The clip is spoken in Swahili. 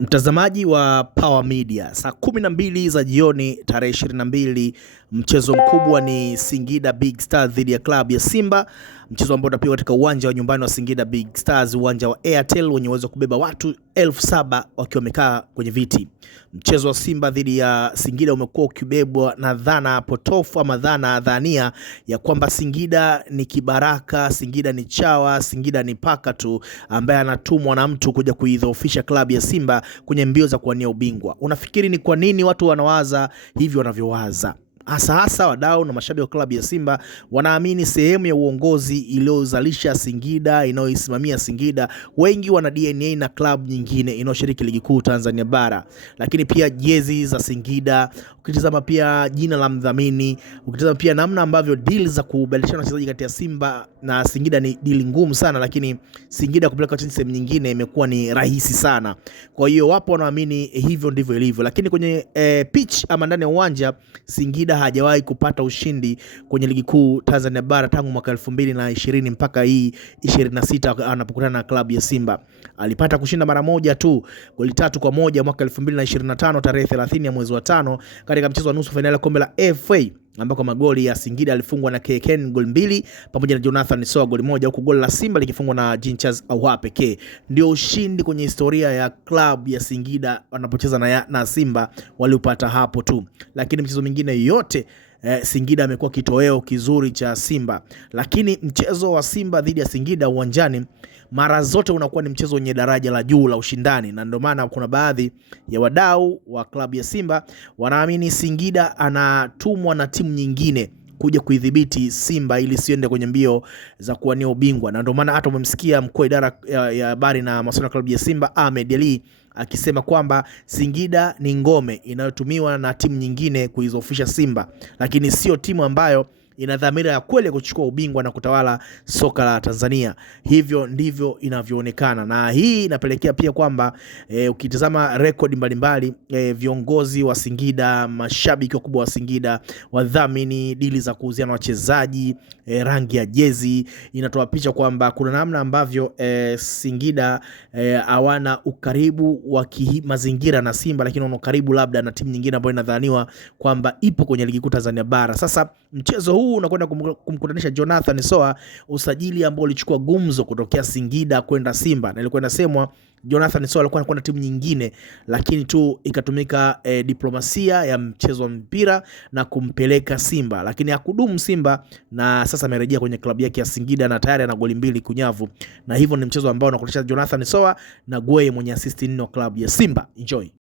Mtazamaji wa Power Media, saa 12 za jioni tarehe 22, mchezo mkubwa ni Singida Big Stars dhidi ya klabu ya Simba, mchezo ambao utapigwa katika uwanja wa nyumbani wa Singida Big Stars, uwanja wa Airtel wenye uwezo kubeba watu 7,000 wakiwa wamekaa kwenye viti. Mchezo wa Simba dhidi ya Singida umekuwa ukibebwa na dhana potofu ama dhania ya kwamba Singida ni kibaraka, Singida ni chawa, Singida ni paka tu ambaye anatumwa na mtu kuja kuidhoofisha klabu ya Simba kwenye mbio za kuwania ubingwa. Unafikiri ni kwa nini watu wanawaza hivyo wanavyowaza? Hasa wadau na mashabiki wa klabu ya Simba wanaamini sehemu ya uongozi iliyozalisha Singida, inayoisimamia Singida, wengi wana DNA na klabu nyingine inayoshiriki ligi kuu Tanzania bara. Lakini pia jezi za Singida, ukitazama pia jina la mdhamini, ukitazama pia namna ambavyo deal za kubadilishana wachezaji kati ya Simba na Singida ni deal ngumu sana, lakini Singida kupeleka wachezaji sehemu nyingine imekuwa ni rahisi sana. Kwa hiyo wapo wanaamini hivyo ndivyo ilivyo, lakini kwenye pitch ama ndani ya uwanja Singida hajawahi kupata ushindi kwenye ligi kuu Tanzania bara tangu mwaka 2020 mpaka hii 26 anapokutana na klabu ya Simba. Alipata kushinda mara moja tu, goli 3-1 mwaka 2025 tarehe 30 ya mwezi wa 5 katika mchezo wa nusu finali ya kombe la FA, ambako magoli ya Singida alifungwa na KKN goli 2 pamoja na Jonathan Soa goli 1, huku goli la Simba likifungwa na Jinchaz Ahoua pekee. Ndio ushindi kwenye historia ya klabu ya Singida wanapocheza na Simba waliopata hapo tu, lakini mchezo mingine yote Singida amekuwa kitoweo kizuri cha Simba. Lakini mchezo wa Simba dhidi ya Singida uwanjani mara zote unakuwa ni mchezo wenye daraja la juu la ushindani, na ndio maana kuna baadhi ya wadau wa klabu ya Simba wanaamini Singida anatumwa na timu nyingine kuja kuidhibiti Simba ili siende kwenye mbio za kuwania ubingwa. Na ndio maana hata umemsikia mkuu wa idara ya habari na masuala ya klabu ya Simba Ahmed Ali akisema kwamba Singida ni ngome inayotumiwa na timu nyingine kuizofisha Simba, lakini sio timu ambayo ina dhamira ya kweli kuchukua ubingwa na kutawala soka la Tanzania. Hivyo ndivyo inavyoonekana, na hii inapelekea pia kwamba ukitazama rekodi mbalimbali, viongozi wa Singida, mashabiki wakubwa wa Singida, wadhamini, dili za kuuziana wachezaji, rangi ya jezi, inatoa picha kwamba kuna namna ambavyo Singida hawana ukaribu wa mazingira na Simba, lakini wana ukaribu labda na timu nyingine ambayo inadhaniwa kwamba ipo kwenye ligi kuu Tanzania bara. Sasa mchezo huu unakwenda kumkutanisha Jonathan Soa, usajili ambao ulichukua gumzo kutokea Singida kwenda Simba, na ilikuwa inasemwa Jonathan Soa alikuwa anakwenda timu nyingine, lakini tu ikatumika diplomasia ya mchezo wa mpira na kumpeleka Simba, lakini hakudumu Simba, na sasa amerejea kwenye klabu yake ya Singida na tayari ana goli 2 kunyavu. Na hivyo ni mchezo ambao unakutanisha Jonathan Soa na Gueye mwenye assist 4 wa klabu ya Simba. Enjoy.